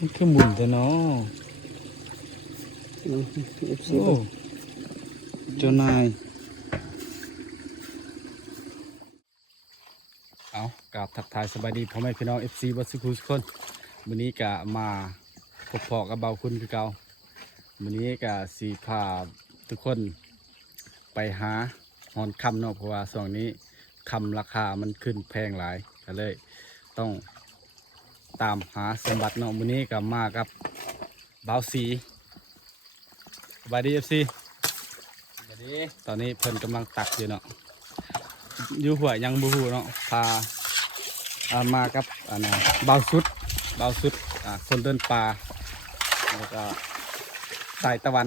มันคือหมุนแต่เนาะโอ้เจ้านายเอากราบทักทายสบายดีพ่อแม่พี่น้อง FC บัสกุสคนวันนี้ก็มาพบพอกับเบาคุณคือเก่าวันนี้ก็สีพาทุกคนไปหาหอนคำเนาะเพราะว่าช่วงนี้คำราคามันขึ้นแพงหลายก็เลยต้องตามหาสมบัติเนาะวันนี้ก็มากับเบาสีสบายดี FC ตอนนี้เพิ่นกำลังตักอยู่เนาะอยู่หัวยังบูฮูเนาะพามากับเบาสุดคนเดินป่าแล้วก็สายตะวัน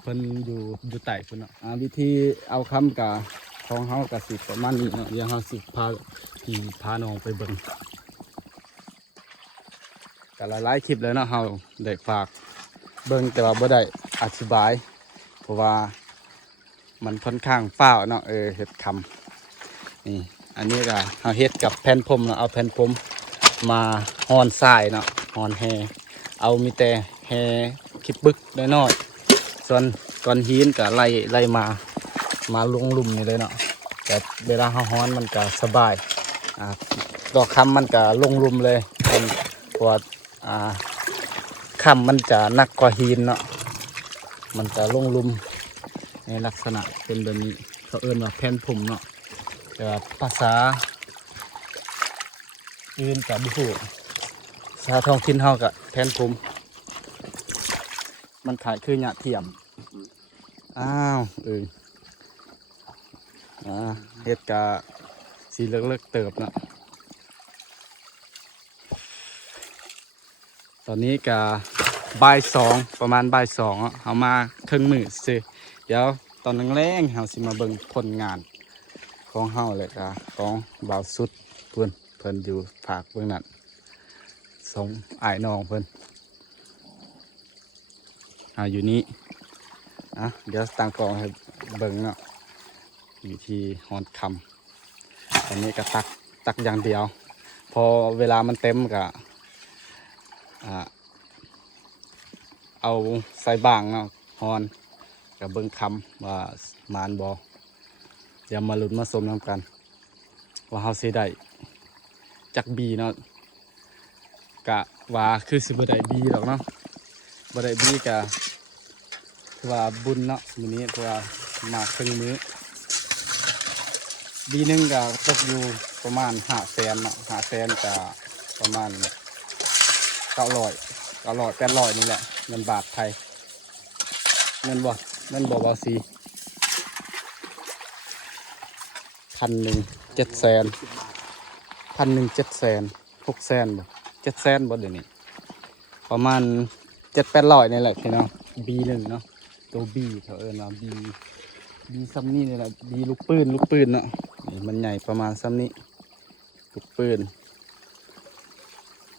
เพิ่นอยู่ใต้เพิ่นเนาะวิธีเอาคำกับของเฮากับสิประมาณนี้เนาะเดี๋ยวเฮาสิพาน้องไปเบิ่งก็หลายๆคลิปเลยเนาะเฮาได้ฝากเบิ่งแต่ว่าบ่ได้อธิบายเพราะว่ามันค่อนข้างฟ้าวเนาะเฮ็ดคำนี่อันนี้ก็เอาเฮ็ดกับแผ่นพรมเนาะเอาแผ่นพรมมาฮอนทรายเนาะฮอนแฮเอามีแต่แฮคิดบึกน้อยๆส่วนก้อนหินก็ไล่มาลงหลุมนี่เลยเนาะแต่เวลาเฮาฮ้อนมันก็สบายดอกคำมันก็ลงหลุมเลยเพราะว่าคำมันจะหนักกว่าหินเนาะมันจะลงหลุมในลักษณะเป็นแบบนี้เขาเอิ้นว่าแผ่นพรมเนาะแต่ว่าภาษาอื่นกับบุหูภาษาท้องถิ่นเฮากับแผ่นพรมมันขายคือหยาเทียมอ้าวเฮ็ดกะสีเลิกเติบเนาะตอนนี้กะบ่ายสองประมาณบ่ายสองเอามาครึ่งมื้อซิเดี๋ยวตอนแรงๆเฮาสิมาเบิ่งผลงานของเฮาเลยกะของบ่าวสุดเพิ่นอยู่ภาคเบื้องนั้นส่งอ้ายน้องเพิ่นอยู่นี้เดี๋ยวตั้งกล้องให้เบิ่งเนาะวิธีฮอนคำอันนี้ก็ตักอย่างเดียวพอเวลามันเต็มก็เอาใส่บางเนาะฮอนกับเบิ่งคำว่ามานบ่อย่ามาลุ้นมาสมน้ำกันว่าเฮาสิได้จักบีเนาะกะว่าคือสิบ่ได้บีดอกเนาะบ่ได้บีกะคือว่าบุญเนาะมื้อนี้เพราะว่ามาครึ่งมื้อบีหนึ่งก็ตกอยู่ประมาณ500,000เนาะ500,000ก็ประมาณ800นี่แหละเงินบาทไทยเงินบ่เบาสี1,000 700,000 1,000 700,000 600,000บ่700,000บ่เดี๋ยวนี้ประมาณ700-800นี่แหละพี่น้องบีหนึ่งเนาะตัวบีเขาเอิ้นว่าบีซ้ำนี่นี่แหละบีลูกปืนเนาะนี่มันใหญ่ประมาณซ้ำนี้ลูกปืน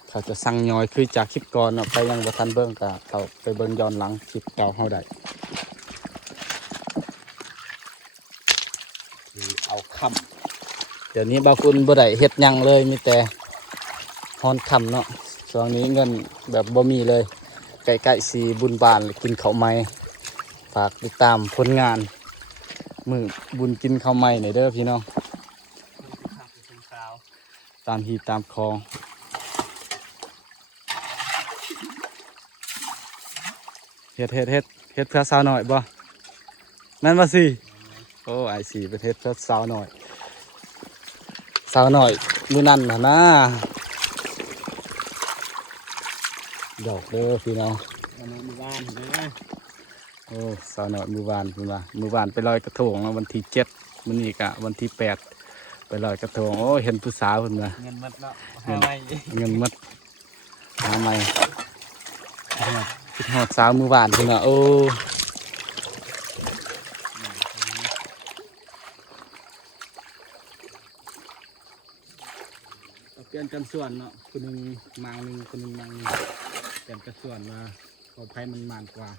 เขาจะสั่งย้อยคือจากคลิปก่อนเนาะไปยังบ่ทันเบิ่งก็เขาไปเบิ่งย้อนหลังคลิปเก่าเฮาได้เอาคำเดี๋ยวนี้บางคนบ่ได้เฮ็ดหยังเลยมีแต่ฮอนคำเนาะช่วงนี้เงินแบบบ่มีเลยใกล้ๆสีบุญบานกินข้าวใหม่ฝากติดตามผลงานมือบุญกินข้าวใหม่หน่อยเด้อพี่น้องตามหีบตามคลองเฮ็ดเพื่อสาวหน่อยบ่นั่นว่าสิโอ้ไอสีประเทศเพื่อสาวหน่อยมื้อนั้นนะดอกเด้อพี่น้องมือวานนะโอ้สาวหน่อยมือวานมือวานไปลอยกระทงวันที่7มื้อนี้กะวันที่8ไปลอยกระทงโอ้เห็นผู้สาวเพิ่นว่าเงินมัดเนาะเงินมัดหาใหม่คิดฮอดสาวมือวานเพิ่นว่าโอ้เปลี่ยนกันส่วนเนาะคนหนึ่งมางหนึ่งคนหนึ่งมางหนึ่งเปลี่ยนกันส่วนมาปลอดภัยมันมานกว่า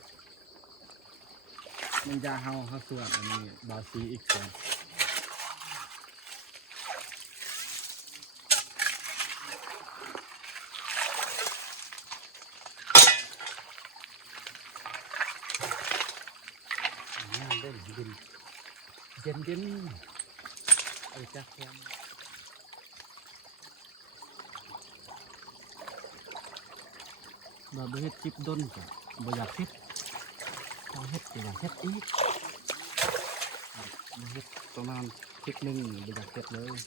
มันยาเฮาส่วนอันนี้บาซีอีกส่วน เย็นเย็นเย็นจักแคมบ่เฮ็ดจิบด้นก็บ่อยากเฮ็ดพอเฮ็ดก็อยากเฮ็ดอีกบ่เฮ็ดประมาณคลิปหนึงบ่อยากเฮ็ดเลย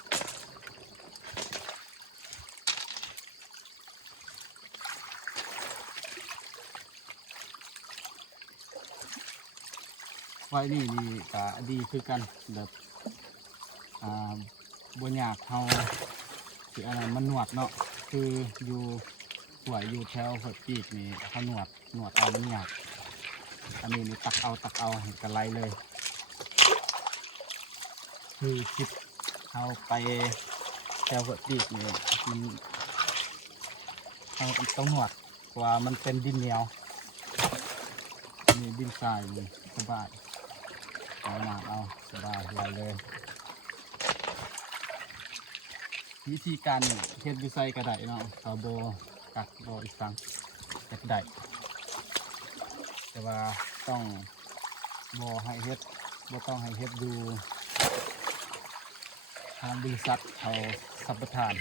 ไว้นี่ก็ดีคือกันแบบบ่อยากเฮาสิอะไรมันหนวดเนาะคืออยู่หัวอยู่แถวหัวปีกนี่เขาหนวดเอามันยากอันนี้นี่ตักเอาเห็นกันไรเลยคือคิดเอาไปแถวหัวปีกนี่มันเอาต้องหนวดกว่ามันเป็นดินเหนียวนี่ดินทรายนี่สบายเอาหนาเอาสบายไรเลยวิธีการเฮ็ดวิสัยกระไดเนาะซาโบกักโบอีกครั้งเฮ็ดได้แต่ว่าต้องโบให้เฮ็ดโบต้องให้เฮ็ดดูทางบริษัทเขาสัมปทาน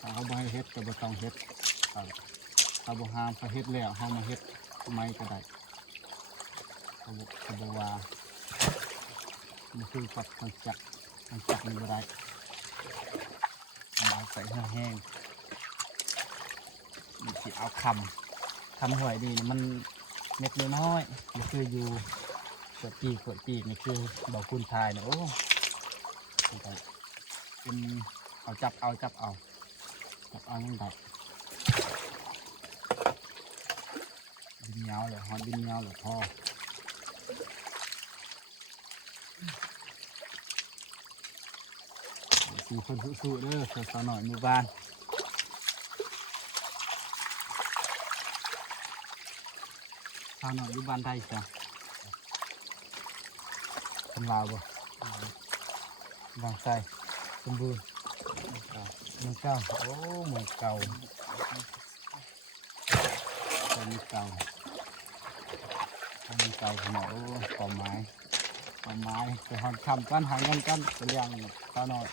ถ้าเขาบ่ให้เฮ็ดก็บ่ต้องเฮ็ดถ้าบ่ห้ามเขาเฮ็ดแล้วเขามาเฮ็ดไม่ก็ได้เขาบอกว่ามันคือกับทางจักมันบ่ได้เอาใส่แห้งมันสิเอาคำหวยดีมันเม็ดน้อยมันคืออยู่ขวดปีกนี่คือดอกคุณทายนะโอ้เป็นเอาจับเอายังไงดินเหนียวเลยฮอดดินเหนียวเลยพอสี่คนสู้ๆเด้อสาวหน่อยหมู่บ้านสาวหน่อยอยู่บ้านใดจ้ะคนลาวบ่บางไทรสมบูรณ์เมืองเก่าโอ้เมืองเก่าเป็นเก่าขนาดโอ้ป่อไม้ไปหอนคำกันหาเงินกันไปเลี้ยงสาวหน่อย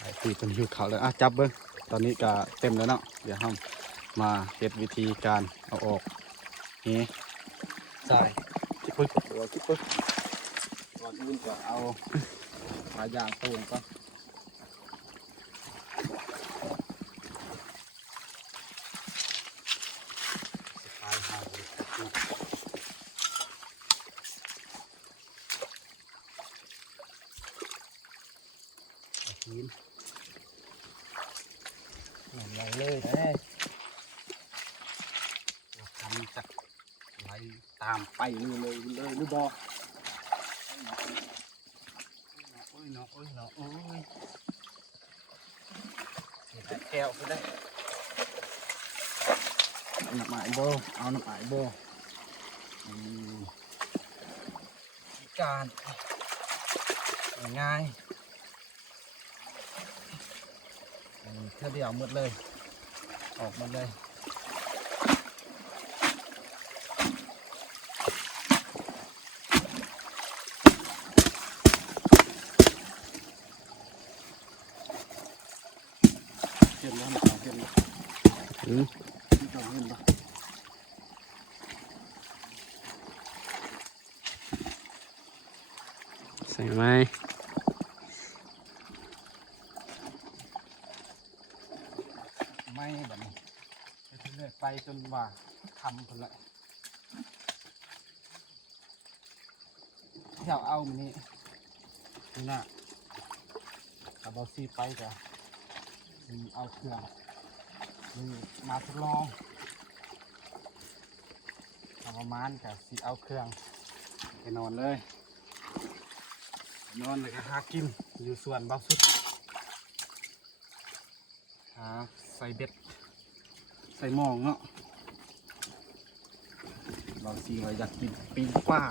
ไอ้ที่เป็นหิวเขาเลยจับเบิ้งตอนนี้ก็เต็มแล้วเนาะเดี๋ยวเรามาเฮ็ดวิธีการเอาออกนี่ใส่คิดปึ๊กก่อนอื่นก็เอาปลาย่างตูนก่อนปลายหางหินเหมือนเราเลยนะทำจากไหลตามไปเลยหรือบ่โอ้ยเนาะโอ้ยเสียแก้วก็ได้เอาหนักหมายโบการง่ายเท่าเดียวหมดเลยออกหมดเลยเห็นแล้วเห็นแล้วเห็นปะใส่ไหมไม่แบบนี้เรื่อยไปจนว่าทำคนละที่เราเอามันนี่น่ะกับบอซีไปจ้ะเอาเครื่องมาทดลอง ประมาณกับสิเอาเครื่องไปนอนเลยนอนเลยก็หากินอยู่ส่วนเบาสุดหาใส่เบ็ดใส่หม้องเนาะเราสิว่าอยากกินปิ้งปลา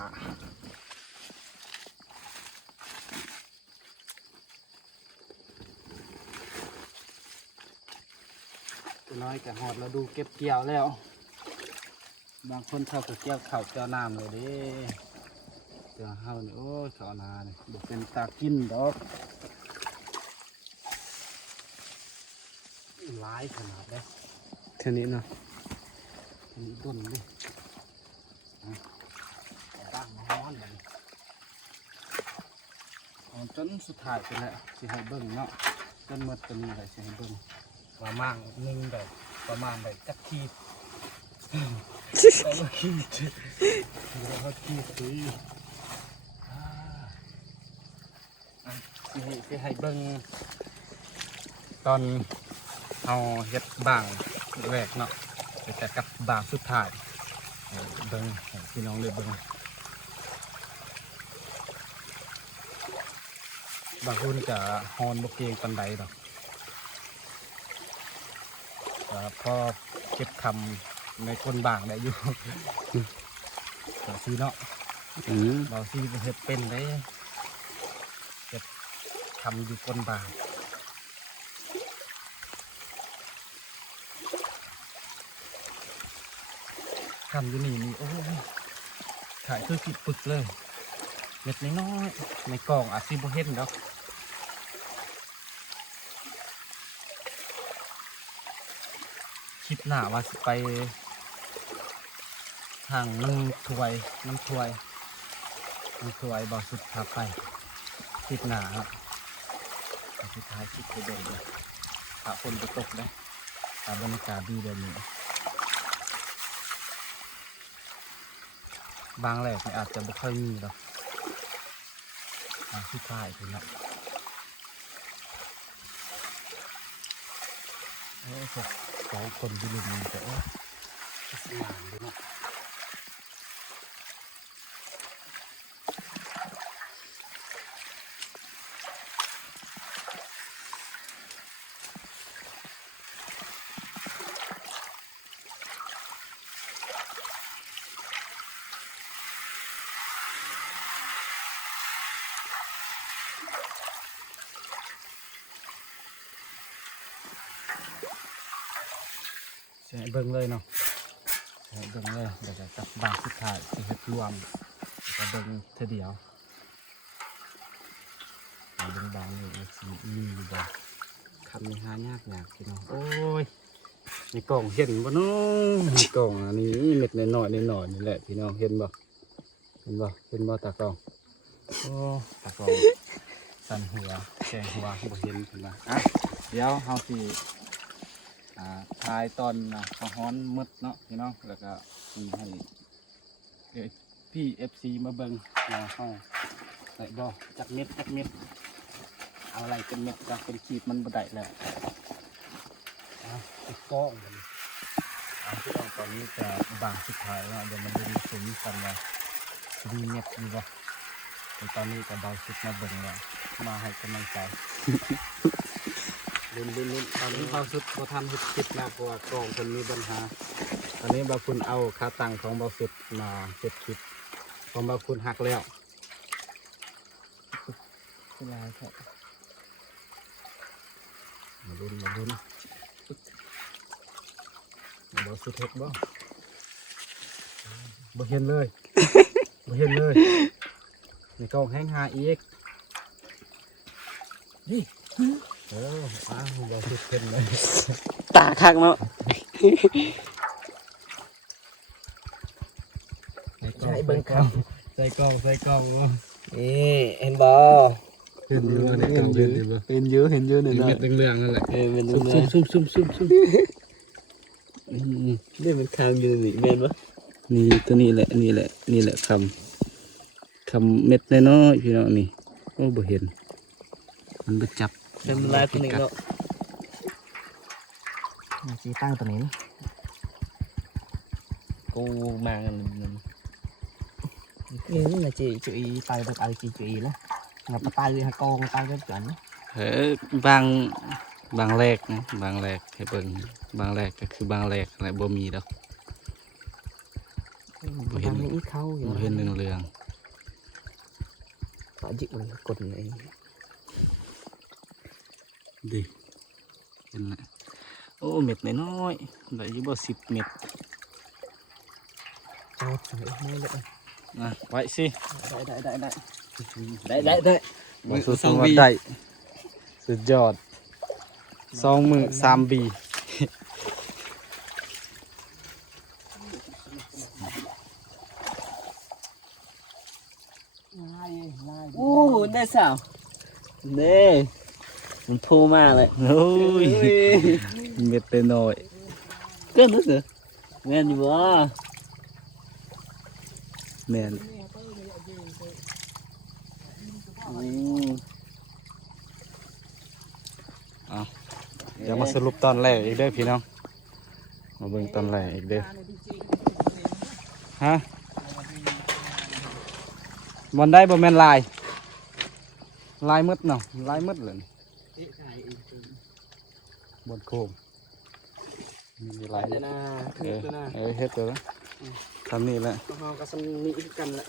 ตัวน้อยกับหอดเราดูเก็บเกี่ยวแล้วบางคนเขาก็เกี่ยวข้าวเกี่ยวน้ำเลยเด้เดี๋ยวเฮานี่โอ้ยข้าวนานี่บ่เป็นตากินดอกหลายขนาดเลยเท่านี้เนาะอันนี้ต้นดิบ้างร้อนเลยจนสุดท้ายไปแล้วสิให้เบิ่งเนาะจนหมดตัวนี้เลยสิให้เบิ่งประมาณหนึ่งแบบประมาณแบบจักขีดแล้วขีดแล้วก็ขีดสิสิให้เบิ่งตอนเอาเฮ็ดบางแรกเนาะแต่กับบางสุดท้ายเบิ่งให้พี่น้องเลยเบิ่งบางคนก็ฮอนบ่เก่งปานใดดอกพอเก็บคำในคนบางได้อยู่บางซีเนาะบางซีเฮ็ดเป็นได้เก็บคำอยู่คนบางคำอยู่นี่โอ้ยถ่ายคือสิปึกเลยเม็ดน้อยๆในกล่องอาจสิบ่เห็นดอกคิดหน้าว่าสิไปทางน้ำถวยบ่สุดพาไปคิดหน้าครับสุดท้ายคิดไปเดินเลยถ้าฝนจะตกนะถ้าบรรยากาศดีแบบนี้บางแหลกอาจจะไม่ค่อยมีหรอกที่ท้ายถึงแล้วสองคนที่ลุมแต่ว่าสมานเลยเนาะให้เบิ่งเลยเนาะให้เบิ่งเลยเดี๋ยวจะจับบางสุดท้ายจะเฮ็ดรวมจะเบิ่งเท่าเดียวเบิ่งบางนี่สีมีอยู่บ่คำนี้หายากพี่น้องโอ้ยในกล่องเห็นบ่เนาะในกล่องอันนี้เม็ดน้อยนี่แหละพี่น้องเห็นบ่ตากล่องโอ้ตากล่องสั่นหัวแกงหัวบ่เห็นเพิ่นว่าเดี๋ยวเฮาสิทายตอนข้าวฮ้อนมืดเนาะพี่น้องแล้วก็ให้พี่FCมาเบิ่งเข้าใส่บ่จักเม็ดเอาอะไรเป็นเม็ดจักเป็นขีดมันบ่ได้แล้วติดก้องมันพี่น้องตอนนี้จะบางสุดท้ายแล้วเดี๋ยวมันจะมีสุ่มกันว่ามีเม็ดอยู่บ่แต่ตอนนี้ก็เบาสุดมาเบิ่งแล้วมาให้กำลังใจลุ้นตอนนี้เบาสุดเขาทำคิดนะเพราะว่ากล่องคนมีปัญหาตอนนี้บางคุณเอาค่าตังค์ของเบาสุดมาเก็บคิดของบางคุณหักแล้วขึ้นมาครับมาลุ้นเบาสุดเห็ดบ่เห็นเลยในกล่องแห้งหาอีกนี่บอสุดเต็มเลยตาคักเนาะใส่เบิ้งกล่องใส่กล่องนี่เห็นบ่เห็นเยอะหน่อยหน่อยเม็ดเรื่องนั่นแหละซุ่มนี่มันคางอยู่นี่แม่นปะนี่ตัวนี้แหละคำเม็ดน้อยพี่น้องนี่โอ้บ่เห็นมันไปจับเป็นลายตัวนี้เนาะจีตั้งตัวนี้ กูมากันนี่là chị tay được ai chị đó là bắt tay hay con tay cái chuẩn บางบางแรกนะบางแรกให้เบิ่งบางแรกก็คือบางแรกอะไรบ่มีดอก บ่เห็นอีกเขา บ่เห็นเรื่อง ต่อจิมันกดไอ้ ดิเห็นแล้วโอ้เม็ดน้อยๆได้อยู่บ่10 เม็ด เอาใส่ไม่เลย นะไว้สิ ได้ บ่สุดสวัสดิ์ได้สุดยอด2 มือ3 บี โอ้ได้สาวเด้มันพูมากเลย โอ้ยเม็ดน้อย เกินนึกเหรอแม่นอยู่บ่ แม่น เดี๋ยวมาสรุปตอนแรกอีกเด้อพี่น้องมาเบิ่งตอนแรกอีกเด้อฮะบอลได้บ่แม่นลายมืดเนาะลายมืดเลยบนโค้งมีลายมืดเฮ็ดตัวแล้วทำนี่แหละ เฮาก็สนิทกันแหละ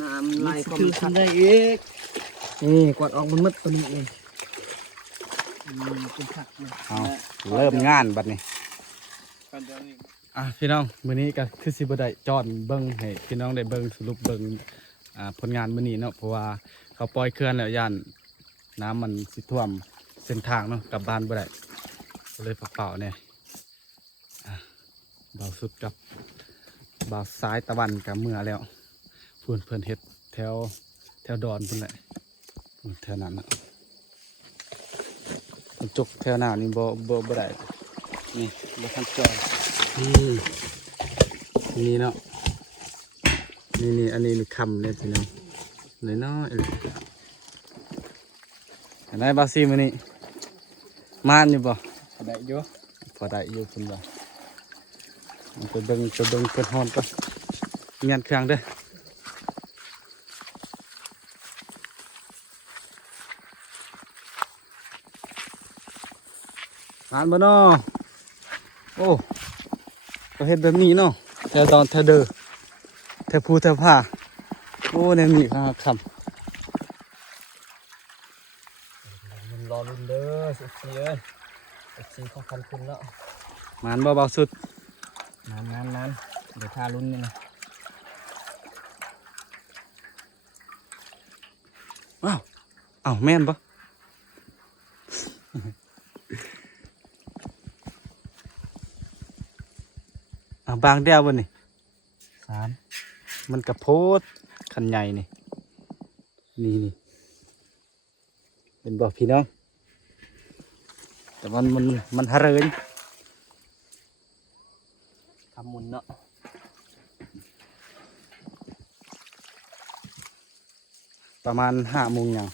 น้ำไหลก็มันทำได้อีกนี่กวาดออกมันมืดตัวนี้เองเป็นผักเลย เอาเริ่มงานบัดนี้พี่น้องมื้อนี้ก็คือสิบ่ได้จอดเบิ่งให้พี่น้องได้เบิ่งสรุปเบิ่งผลงานมื้อนี้เนาะเพราะว่าเขาปล่อยเขื่อนแล้วย่านน้ำมันสิท่วมเส้นทางเนาะกลับบ้านบ่ได้ก็เลยเปล่าๆเนี่ยเบาสุดกับเบาซ้ายตะวันกับเมื่อแล้วเพิ่นเฮ็ดแถวดอนเพิ่นแหละแถวนั้นน่ะจุกแถวหน้านี่บ่ได้นี่บ่ทันจอดนี่เนาะนี่อันนี้คำเนี่ยพี่น้องน้อยๆเลยเห็นไหมบาซีมื้อนี้ม่านอยู่บ่ ได้อยู่ พอได้อยู่คุณบ่มันไปเบิ่งเพิ่นฮ้อนก่อนเมียนเครื่องเด้องานบ่เนาะโอ้ก็เฮ็ดแบบนี้เนาะแถวดอนแถวเด้อแถวภูแถวผ้าโอ้เนี่ยมีครับคำ มันรอลุ้นเด้อสิเอ้ยสิของคันคุณแล้ว มันเบาๆสุด นานเดี๋ยวทาลุ้นนี่นะ อ้าวแม่นปะ บางเดียวบนนี่ 3 มันกระโพดขันใหญ่นี่เป็นบ่พี่น้องแต่มันฮะเริง ทำมุนเนาะ ประมาณ5 โมงอย่าง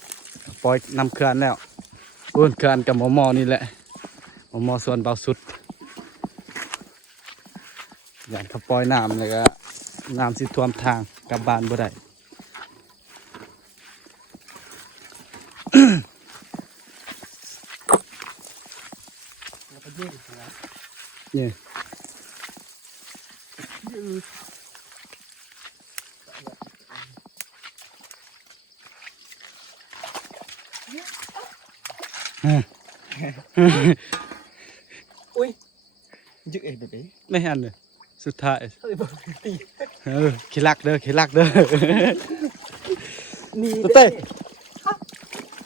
ปล่อยนำเคลื่อนแล้วเคลื่อนกับหมอนี่แหละหมอส่วนเบาสุดอย่างถ้าปล่อยน้ำเลยก็น้ำสิท่วมทางกลับบ้านบ่ได้ แล้วก็ยืดหัว เนี่ยอุ้ยยืดเองเดี๋ยวนี้ ไม่หันเลยสุดท้าย เฮ้ยบอกตี ขี้ลักเด้อนี่ เต้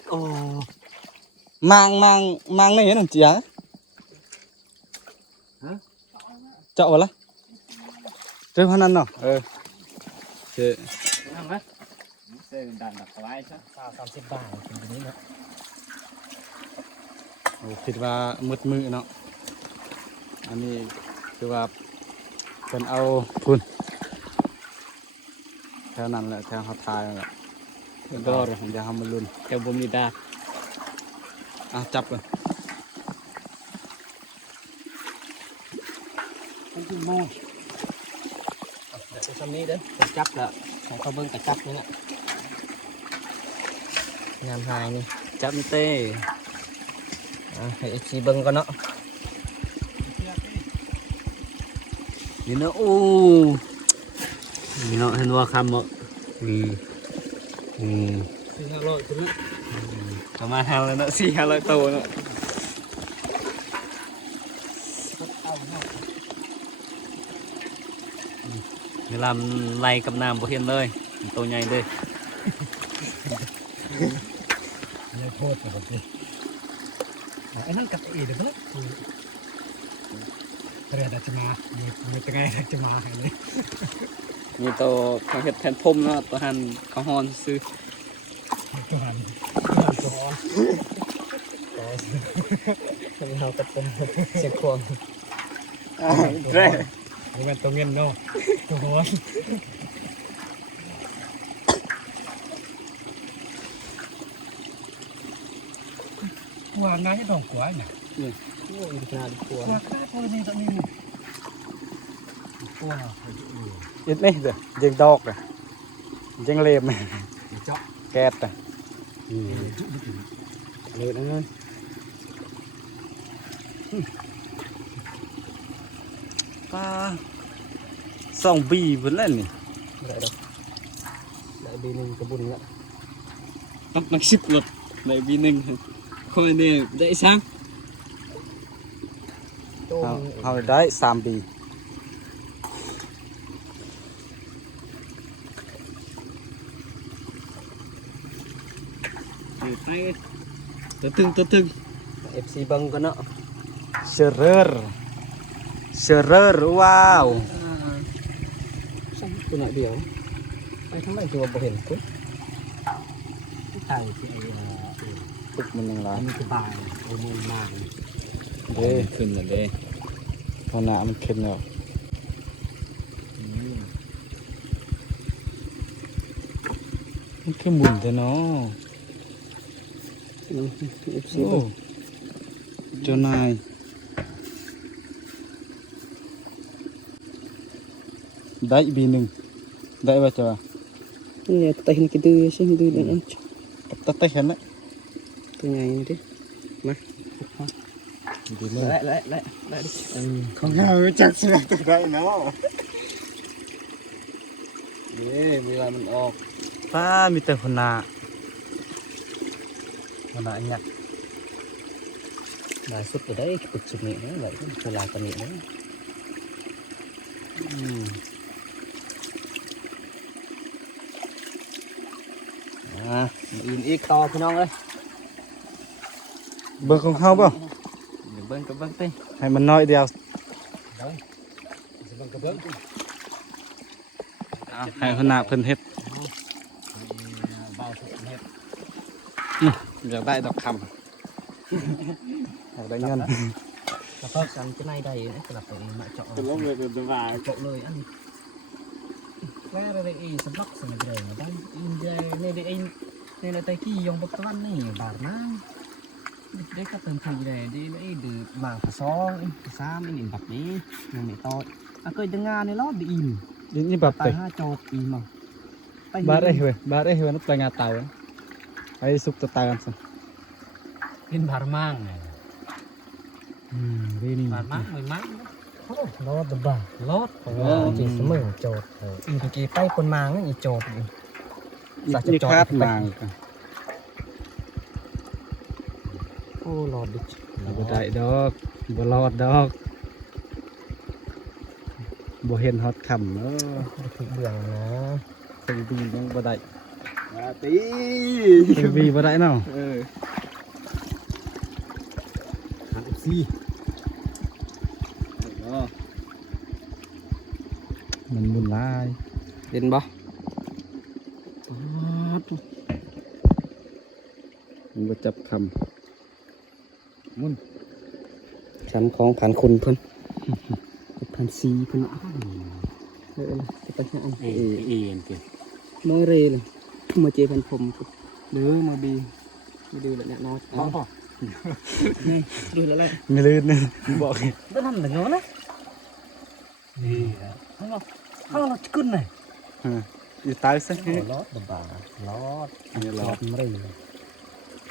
โอ้ mang này nó chỉ á chậu lá chơi hoa năn nào chị นั่งไหมเส้นดันแบบสบายใช่30 บาทเป็นแบบนี้เนาะ คิดว่ามืดมือเนาะอันนี้คือว่าเป็นเอาพุ่นแถวนั้นแหละแถวเขาทายนั่นแหละดอร์อย่าทำมันรุน แค่บ่มีดา จับเลย มันคือโม่ ทำนี้เด้อกระจับละให้เขาเบิ่งกระจับนี่นะงานหายนี่ จับเต้ ให้ชีเบิ่งก่อนเนาะ นี่เนาะโอ้นี่เนาะเห็นว่าคำเนาะ400ตัวนี้ ประมาณ500เนาะ400-500ตัวเนาะเวลามันไล่กับน้ำบ่เห็นเลยตัวใหญ่เลย อย่าโทษนะครับพี่ไอ้นั่นกับอีเดี๋ยวนะเรียนอาจจะมามีจะไงอาจจะมาให้เลย มีตัวเขาเห็ดแทนพรมเนาะตัวหันเขาฮอนซื้อ ตัวหันตัวอ่อนตัวเราก็เป็นเสียควง เร่ นี่มันตัวเงินเนาะตัวหัวกว่าง่ายดองกว่าเนี่ยโอ้ยน่าดีกว่าแค่ตัวนี้ตัวนี้กว่า ít này rồi riêng đọc rồi riêng lềm này เจาะ kẹt rồi เลยนะ ba song bì vẫn lên này ได้ดอกได้บีนึงกระบุนละ tóc nó ship luật lại bì ninh coi này dậy sang โต้ม เอาได้3 bì ไปตัวตึง FC เบิ่งกันเนาะ เชอร์ว้าว สั่งตัวหน่อยเดียวไปทำไมตัวบ่เห็นกูตายที่ไอ้ ตึกมันยังไร อันนี้คือบางโอ้มูลบาง เด้ขึ้นแล้วเด้พอหน้ามันขึ้นแล้วมันคือหมุนแต่เนาะ FC โอ้เจ้านายได้บีหนึ่งได้ป่ะจ๊ะ นี่แต่เห็นกี่ดื้อใช่ไหมดื้อนั่น ตัดแต่เห็นแล้ว ตัวใหญ่นี่ดิมา ดีเลย ไล่ดิ ของเราจักเสียตัวได้เนาะนี่เวลามันออกป้ามีแต่คนหน้าคนหน้าเนี่ย ได้สุดไปได้ปุดสุดนี่นะไหลเวลากันนี่นะ อินอีกต่อพี่น้องเลย เบิ่งของเขาเปล่า เดี๋ยวเบิ้งกับเบิ้งไป ให้มันน้อยเดียว เบิ้งเบิ้งกับเบิ้ง ให้คนหน้าเพิ่นเฮ็ด เบาสุดเฮ็ด อยากได้ดอกคำอยากได้เงิน แล้วก็กันจะในใดนะสลับตัวเองมาเจาะ เป็นลมเลยเป็นสบาย เจาะเลยอันแร่อะไรอีสำลักสมัยเดิมบ้านอินเดียในเด็กในตะกี้ยงบักตะวันนี่บาดน้ำได้ก็เติมไทยเลยได้ได้ดื้อมาผสมผสามอินแบบนี้ยังไม่ต่อเคยดึงงานในรอบดีอิน นี่แบบ ตายห้าโจดอีมั้ง บาร์เอ้ยบาร์เอ้ยนั่นปลายงาเต่าไอ้สุกตะตากันสิ เป็นบาร์มัง รีนี่ บาร์มังไม่มังรอดบ้าลอดจีเสมอโจดอีตะกี้ไปคนมังอีโจด นี่คาดมาง โอ้รอดดิ บ่ได้ดอกบ่รอดดอกบ่เห็นฮอตคำเนาะ ถึงเบื่อนะ ถึงบียังบ่ได้ ตี ถึงบีบ่ได้เนาะ หันซี่ มันมุนลาย เด่นบ่ มันบ่จับคำมุน ช้ำของผ่านคุณเพิ่นผ่านซีเพิ่นจะไปหาเอ็นเกี่ยวน้อยเรเลยมาเจอพันผมเด้อมาบีมาดูแล้วเนี่ยน้อยนี่ดูแล้วแหละ ไม่ลื่นนะบอก ได้ทำแต่เนาะนะนี่ ข้าวเราจะขึ้นเลย อยู่ใต้ซะ ลอดบ่าลอด นี่รอ ไม่ได้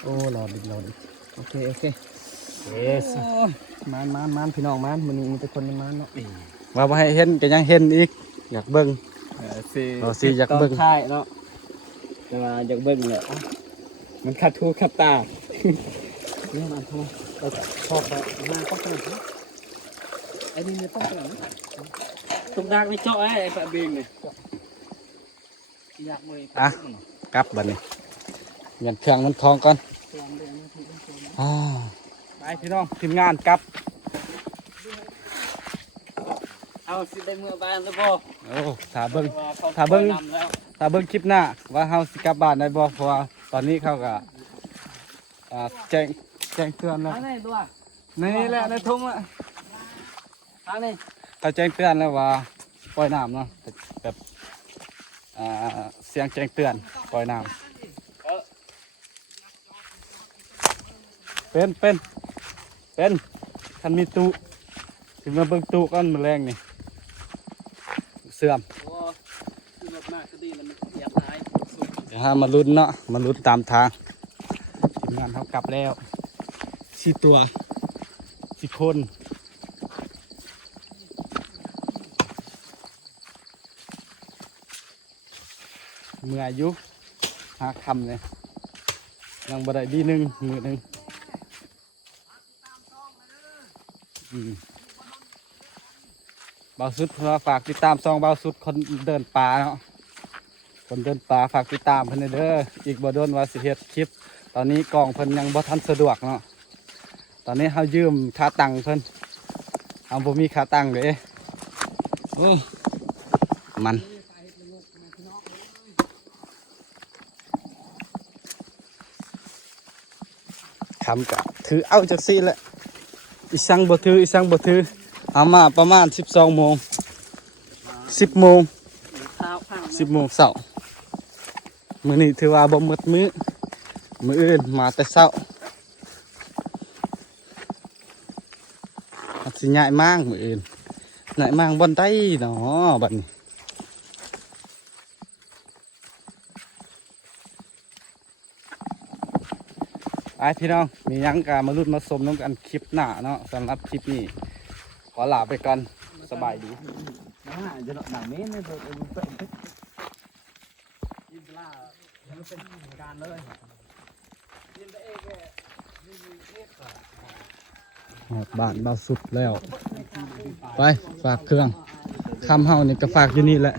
โอ้ลอดอีกโอเคyes มันพี่น้องมันมีแต่คนมันเนาะ ว่าบ่ให้เห็นก็ยังเห็นอีกอยากเบิ่ง เราสิอยากเบิ่ง ใช่เนาะแต่ว่าอยากเบิ่งเนี่ยมันขัดหูขัดตาเนี่ยมันทำไมเราชอบแบบมาก็ขนาดนี้ไอ้นี่เนี่ยต้องขนาดนี้ตุกดักไม่เจาะไอ้ปะเบงเนี่ยอยากเลย กลับบัดนี้เงินเครื่องมันคลองก่อนไปพี่น้องทีมงานกลับ เอาสิได้เมื่อบ้านแล้วบ่ โอ้ถ้าเบิ่ง ถ้าเบิ่งคลิปหน้าว่าเฮาสิกลับบ้านได้บ่เพราะว่าตอนนี้เขาก็แจ้งเตือนแล้ว อันนี้ตัว นี่แหละในทุ่งละ อันนี้ เขาแจ้งเตือนแล้วว่าปล่อยน้ำเนาะแบบเสียงแจ้งเตือนปล่อยน้ำเป็นคันมีตู้ถึงมาเบิ่งตู้ก้อนแมลงนี่เสื่อม โอ้คือรถมากก็ดีแล้วมันเสียบหายสุด เดี๋ยวมาลุ้นเนาะมาลุ้นตามทางทีมงานเขากลับแล้ว4 ตัว4 คนเมื่ออายุหาคำเลยยังบ่ได้ดีหนึ่งมือหนึ่งเบาสุดเพราะว่าฝากติดตามซองเบาสุดคนเดินป่าเนาะคนเดินป่าฝากติดตามเพิ่นเด้ออีกบ่โดนว่าสิเฮ็ดคลิปตอนนี้กล้องเพิ่นยังบ่ทันสะดวกเนาะตอนนี้เฮายืมค่าตังค์เพิ่นเฮาบ่มีค่าตังค์เด้โอ้มันคำกะถือเอาจักซี่แหละอีสังบ่ถือเอามาประมาณ12 โมง 10 โมง ข้าวข้าง 10 โมงเช้ามื้อนี้ถือว่าบ่หมดมื้ออื่นมาแต่เช้าอาจสิย้ายมางมื้ออื่นย้ายมางบ่อนใดเนาะบัดนี้ไปพี่น้องมีหยังก็มาลุ้นมาชมน้ำกันคลิปหน้าเนาะสำหรับคลิปนี้ขอลาไปก่อนสบายดี จะดอกหนังนี้เนี่ยเป็นยินปลามันเป็นการเลยยินไปเองเนี่ย หอดบ้านเบาสุดแล้วไปฝากเครื่องคำเฮานี่ก็ฝากอยู่นี่แหละ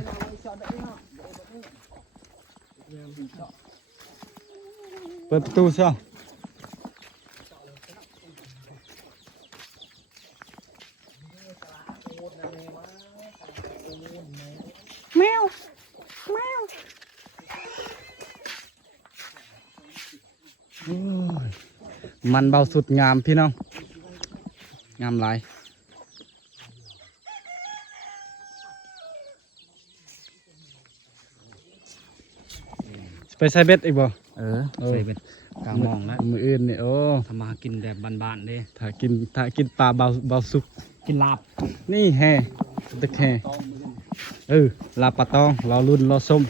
เปิดประตูซะแมวโอ้ยมันเบาสุดงามพี่น้องงามหลายไปใส่เบ็ดอีกบ่ ใส่เป็นกลางมองแล้ว มืออื่นนี่โอ้ ทำมากินแบบบานๆเด้ ถ้ากินปลาเบาสุก กินลาบ นี่แห่ตึกแห่ลาปลาตองรอรุ่นรอส้ม